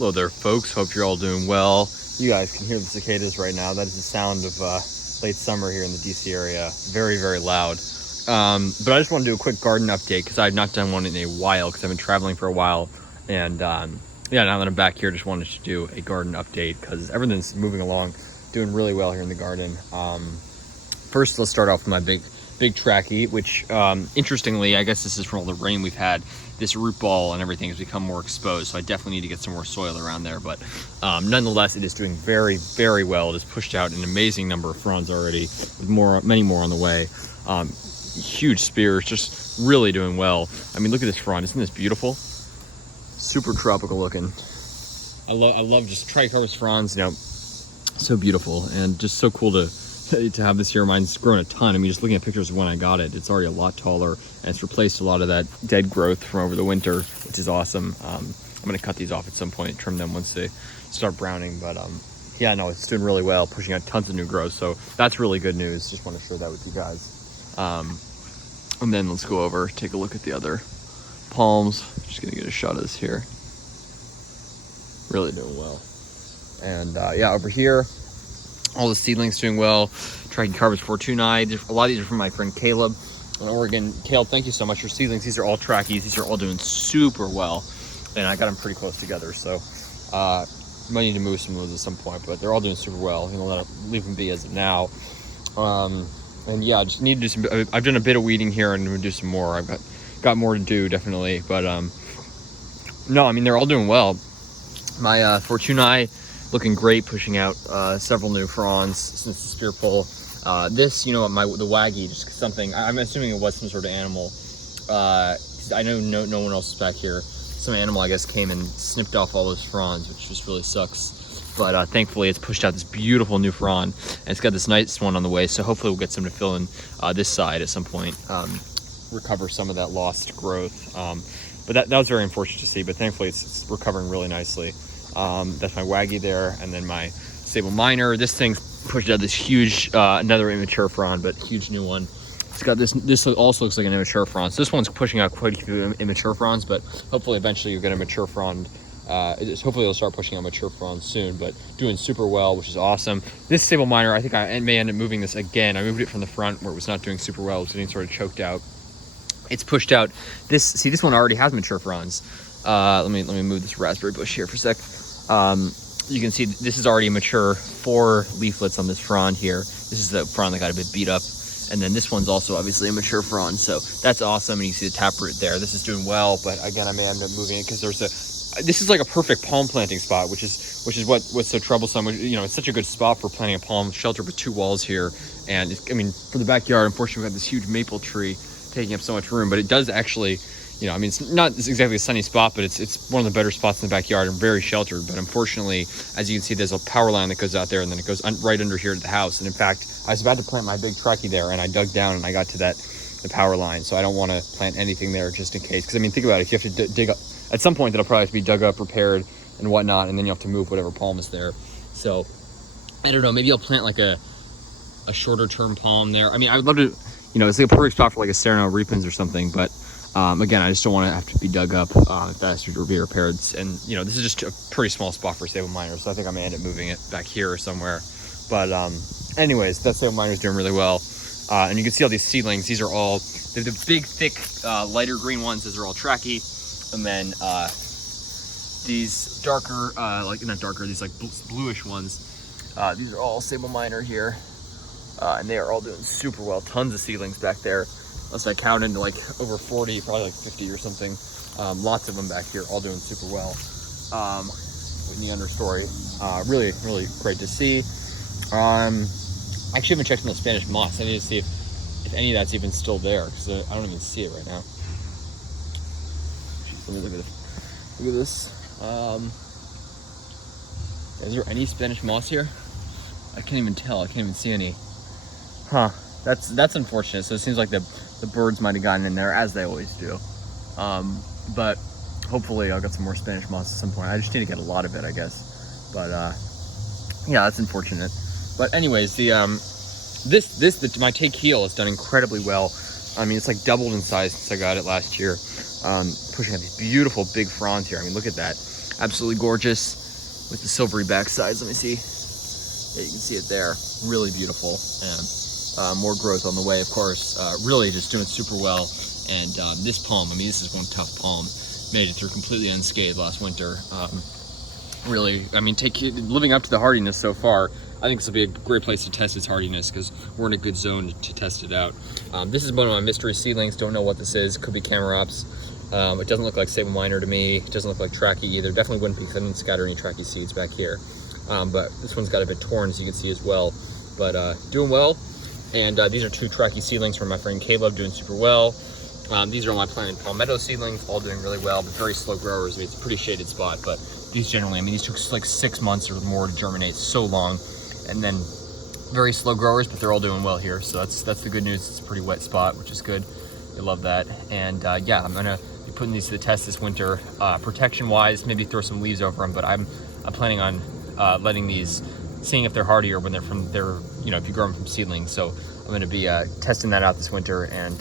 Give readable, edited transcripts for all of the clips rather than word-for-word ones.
Hello there, folks. Hope you're all doing well. You guys can hear the cicadas right now. That is the sound of late summer here in the DC area. Very, very loud. But I just want to do a quick garden update because I've not done one in a while because I've been traveling for a while. And yeah, now that I'm back here, just wanted to do a garden update because everything's moving along, doing really well here in the garden. First, let's start off with my big trachea, which interestingly, I guess this is from all the rain we've had. This root ball and everything has become more exposed, so I definitely need to get some more soil around there. But nonetheless, it is doing very, very well. It has pushed out an amazing number of fronds already, with many more on the way. Huge spears, just really doing well. I mean, look at this frond. Isn't this beautiful? Super tropical looking. I love just trichorbis fronds. You know, so beautiful and just so cool to have this here. Mine's grown a ton. I mean, just looking at pictures of when I got it, it's already a lot taller, and it's replaced a lot of that dead growth from over the winter, which is awesome. I'm going to cut these off at some point, trim them once they start browning. But yeah, no, it's doing really well, pushing out tons of new growth. So that's really good news. Just want to share that with you guys. And then let's go over, take a look at the other palms. Just going to get a shot of this here. Really doing well. And yeah, over here, all the seedlings doing well. Trachycarbis fortunei. A lot of these are from my friend Caleb in Oregon. Caleb, thank you so much for seedlings. These are all trachees. These are all doing super well. And I got them pretty close together. So might need to move some of those at some point, but they're all doing super well. You know, leave them be as of now. And yeah, I just need to do some, I've done a bit of weeding here and I'm gonna do some more. I've got more to do, definitely. But no, I mean, they're all doing well. My fortunei, looking great, pushing out several new fronds since the spear pull. This, you know, the waggy, just something, I'm assuming it was some sort of animal. I know no one else is back here. Some animal, I guess, came and snipped off all those fronds, which just really sucks. But thankfully, it's pushed out this beautiful new frond, and it's got this nice one on the way. So hopefully, we'll get some to fill in this side at some point, recover some of that lost growth. But that was very unfortunate to see. But thankfully, it's recovering really nicely. That's my waggy there, and then my sable minor. This thing's pushed out this huge, another immature frond, but huge new one. It's got this also looks like an immature frond. So this one's pushing out quite a few immature fronds, but hopefully eventually you'll get a mature frond. Hopefully it'll start pushing out mature fronds soon, but doing super well, which is awesome. This sable minor, I think I may end up moving this again. I moved it from the front where it was not doing super well. It was getting sort of choked out. It's pushed out this one already has mature fronds. Let me move this raspberry bush here for a sec. You can see this is already mature 4 leaflets on this frond here. This is the frond that got a bit beat up. And then this one's also obviously a mature frond. So that's awesome. And you see the taproot there. This is doing well, but again, I may end up moving it because this is like a perfect palm planting spot, which is what's so troublesome. You know, it's such a good spot for planting a palm shelter with 2 walls here. And I mean, for the backyard, unfortunately, we've got this huge maple tree taking up so much room, but it does actually, you know, I mean, it's not exactly a sunny spot, but it's one of the better spots in the backyard and very sheltered. But unfortunately, as you can see, there's a power line that goes out there and then it goes right under here to the house. And in fact, I was about to plant my big trachea there and I dug down and I got to the power line. So I don't want to plant anything there just in case. Because I mean, think about it. If you have to dig up, at some point that'll probably have to be dug up, repaired and whatnot. And then you have to move whatever palm is there. So I don't know, maybe I'll plant like a shorter term palm there. I mean, I would love to, you know, it's like a perfect spot for like a Sereno repens or something, but again, I just don't want to have to be dug up if that has to be repaired. And, you know, this is just a pretty small spot for a sable minor, so I think I may end up moving it back here or somewhere. But anyways, that sable minor is doing really well. And you can see all these seedlings. These are all, the big, thick, lighter green ones. Those are all trachea. And then these darker, these like bluish ones. These are all sable minor here. And they are all doing super well. Tons of seedlings back there. Unless I count into like over 40, probably like 50 or something. Lots of them back here, all doing super well. In the understory, really, really great to see. I actually haven't checked on the Spanish moss. I need to see if any of that's even still there because I don't even see it right now. Jeez, let me look at this. Look at this. Is there any Spanish moss here? I can't even tell. I can't even see any. Huh. That's unfortunate. So it seems like the birds might have gotten in there, as they always do. But hopefully I'll get some more Spanish moss at some point. I just need to get a lot of it, I guess. But yeah, that's unfortunate. But anyways, my take heel has done incredibly well. I mean, it's like doubled in size since I got it last year. Pushing out these beautiful big fronds here. I mean, look at that. absolutely gorgeous with the silvery backsides. Let me see. Yeah, you can see it there. Really beautiful. And more growth on the way, of course. Really just doing super well. And this palm, I mean, this is one tough palm. Made it through completely unscathed last winter. Really, I mean, living up to the hardiness so far. I think this will be a great place to test its hardiness because we're in a good zone to test it out. This is one of my mystery seedlings. Don't know what this is. Could be Camerops. It doesn't look like Sable Minor to me. It doesn't look like Trachy either. Definitely wouldn't be because I didn't scatter any Trachy seeds back here. But this one's got a bit torn, as you can see as well. But doing well. And these are 2 Trachy seedlings from my friend Caleb, doing super well. These are all my planted palmetto seedlings, all doing really well, but very slow growers. I mean, it's a pretty shaded spot, but these generally, I mean, these took like 6 months or more to germinate, so long. And then very slow growers, but they're all doing well here. So that's the good news. It's a pretty wet spot, which is good. I love that. And yeah, I'm gonna be putting these to the test this winter. Protection wise, maybe throw some leaves over them, but I'm planning on letting these, seeing if they're hardier when they're you know, if you grow them from seedlings. So I'm gonna be testing that out this winter and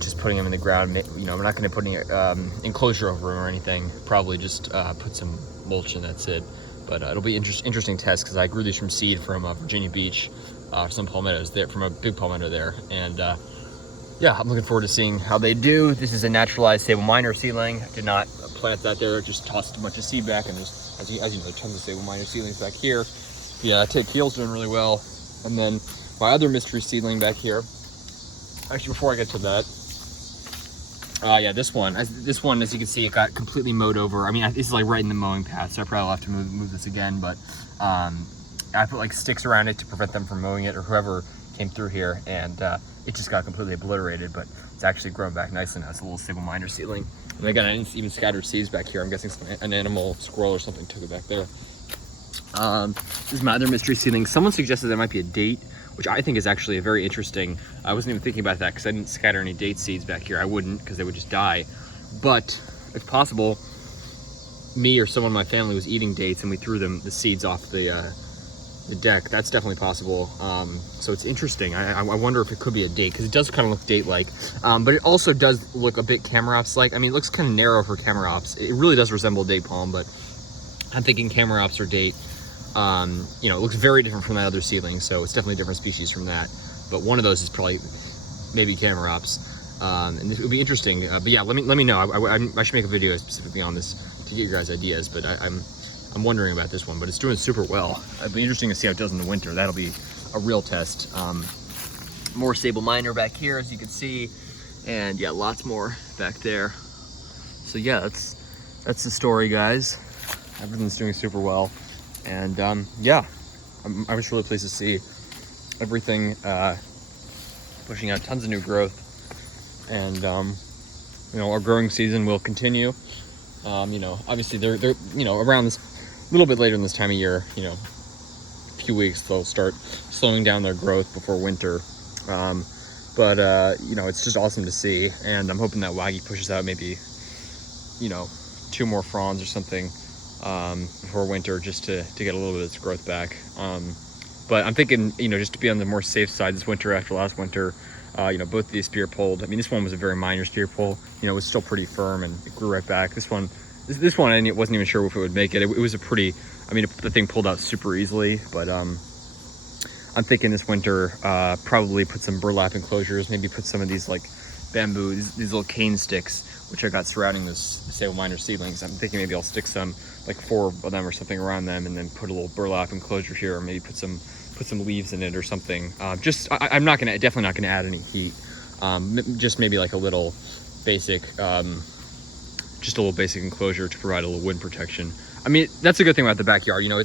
just putting them in the ground. You know, I'm not gonna put any enclosure over them or anything. Probably just put some mulch and that's it. But it'll be interesting test because I grew these from seed from Virginia Beach, some palmettos there, from a big palmetto there. And yeah, I'm looking forward to seeing how they do. This is a naturalized Sable Minor seedling. I did not plant that there, just tossed a bunch of seed back and just, as you know, tons of Sable Minor seedlings back here. Yeah, Tate Keel's doing really well. And then my other mystery seedling back here. Actually, before I get to that, yeah, this one, as you can see, it got completely mowed over. I mean, this is like right in the mowing path, so I probably will have to move this again, but I put like sticks around it to prevent them from mowing it or whoever came through here, and it just got completely obliterated, but it's actually grown back nicely now. It's a little Sable Minor seedling. And again, I didn't even scatter seeds back here. I'm guessing an animal, squirrel or something took it back there. This is my other mystery seedling. Someone suggested that might be a date, which I think is actually a very interesting. I wasn't even thinking about that because I didn't scatter any date seeds back here. I wouldn't because they would just die. But it's possible me or someone in my family was eating dates and we threw the seeds off the deck. That's definitely possible. So it's interesting. I wonder if it could be a date because it does kind of look date-like. But it also does look a bit Camerops-like. I mean, it looks kind of narrow for Camerops. It really does resemble date palm, but I'm thinking Camerops or date. You know, it looks very different from that other seedling, so it's definitely a different species from that. But one of those is probably maybe Camerops, and it would be interesting. But yeah, let me know. I should make a video specifically on this to get your guys' ideas. But I'm wondering about this one, but it's doing super well. It'll be interesting to see how it does in the winter. That'll be a real test. More Sable Minor back here, as you can see, and yeah, lots more back there. So yeah, that's the story, guys. Everything's doing super well. And yeah, I was really pleased to see everything pushing out tons of new growth. And you know, our growing season will continue. You know, obviously they're you know, around this a little bit later in this time of year, you know, a few weeks they'll start slowing down their growth before winter. But you know, it's just awesome to see, and I'm hoping that Waggy pushes out maybe, you know, 2 more fronds or something before winter, just to get a little bit of its growth back. But I'm thinking, you know, just to be on the more safe side this winter after last winter, you know, both of these spear pulled. I mean, this one was a very minor spear pull. You know, it was still pretty firm and it grew right back. This one I wasn't even sure if it would make it. It was a pretty, I mean, the thing pulled out super easily, but I'm thinking this winter, probably put some burlap enclosures, maybe put some of these like bamboo, these little cane sticks, which I got surrounding the Sable Minor seedlings. I'm thinking maybe I'll stick some, like 4 of them or something around them, and then put a little burlap enclosure here, or maybe put some leaves in it or something. I'm definitely not gonna add any heat. Just maybe like a little basic, just a little basic enclosure to provide a little wind protection. I mean, that's a good thing about the backyard. You know,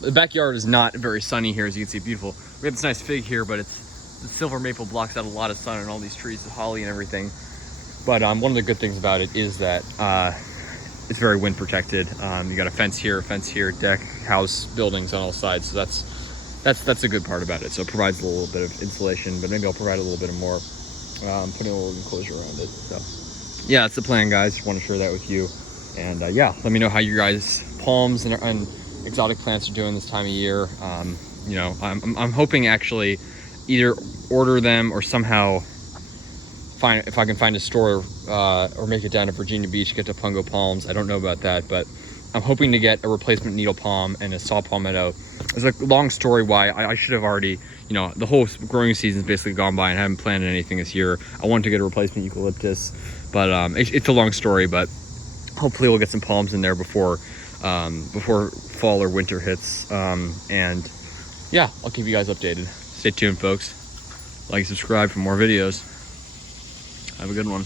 the backyard is not very sunny here, as you can see. Beautiful. We have this nice fig here, but the silver maple blocks out a lot of sun and all these trees, the holly and everything. But one of the good things about it is that it's very wind protected. You got a fence here, deck, house, buildings on all sides. So that's a good part about it. So it provides a little bit of insulation, but maybe I'll provide a little bit more, putting a little enclosure around it. So yeah, that's the plan, guys. Just want to share that with you. And yeah, let me know how you guys palms and exotic plants are doing this time of year. You know, I'm hoping actually either order them or somehow if I can find a store or make it down to Virginia Beach, get to Pungo Palms. I don't know about that, but I'm hoping to get a replacement needle palm and a saw palmetto. It's a long story why I should have already, you know, the whole growing season's basically gone by and I haven't planted anything this year. I wanted to get a replacement eucalyptus, but it's a long story, but hopefully we'll get some palms in there before fall or winter hits. And yeah, I'll keep you guys updated. Stay tuned, folks. Like, subscribe for more videos. Have a good one.